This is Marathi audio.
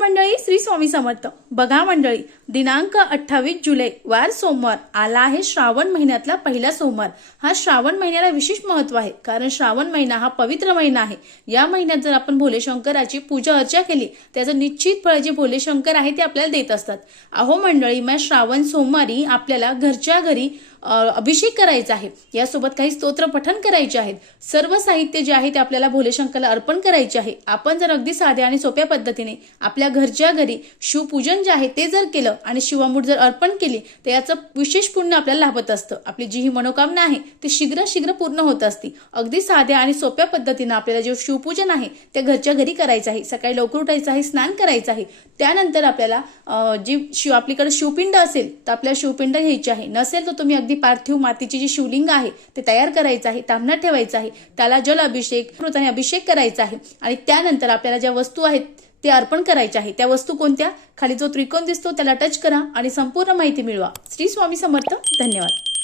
मंडळी श्री स्वामी समर्थ. बघा मंडळी दिनांक अठ्ठावीस जुलै वार सोमवार. आला आहे श्रावण महिन्यातला पहिला सोमवार. हा श्रावण महिन्याला विशेष महत्त्व आहे कारण श्रावण महिना हा पवित्र महिना आहे. या महिन्यात जर आपण भोले शंकराची पूजा अर्चा केली त्याचं निश्चित फळ जे भोले शंकर आहे ते आपल्याला देत असतात. अहो मंडळी मग श्रावण सोमवारी आपल्याला घरच्या घरी अभिषेक करायचा आहे. यासोबत काही स्तोत्र पठण करायचे आहेत. सर्व साहित्य जे आहे ते आपल्याला भोलेशंकरला अर्पण करायचे आहे. आपण जर अगदी साध्या आणि सोप्या पद्धतीने आपल्या घरच्या घरी शिवपूजन जे आहे ते जर केलं आणि शिवामूठ जर अर्पण केली तर याचं विशेष पुण्य आपल्याला लाभत असतं. आपली जी ही मनोकामना आहे ती शीघ्र शीघ्र पूर्ण होत असते. अगदी साध्या आणि सोप्या पद्धतीनं आपल्याला जे शिवपूजन आहे ते घरच्या घरी करायचं आहे. सकाळी लवकर उठायचं आहे स्नान करायचं आहे. त्यानंतर आपल्याला जी शिव आपल्याकडे शिवपिंड असेल तर आपल्याला शिवपिंड घ्यायची आहे. नसेल तर तुम्ही अगदी पार्थिव मातीची जी शिवलिंग आहे ते तयार करायचं आहे तामणात ठेवायचं आहे. त्याला जल अभिषेक कृताने अभिषेक करायचा आहे. आणि त्यानंतर आपल्याला ज्या वस्तू आहेत ते अर्पण करायचे आहे त्या वस्तू कोणत्या? खाली जो त्रिकोण दिसतो त्याला टच करा आणि संपूर्ण माहिती मिळवा. श्री स्वामी समर्थ. धन्यवाद.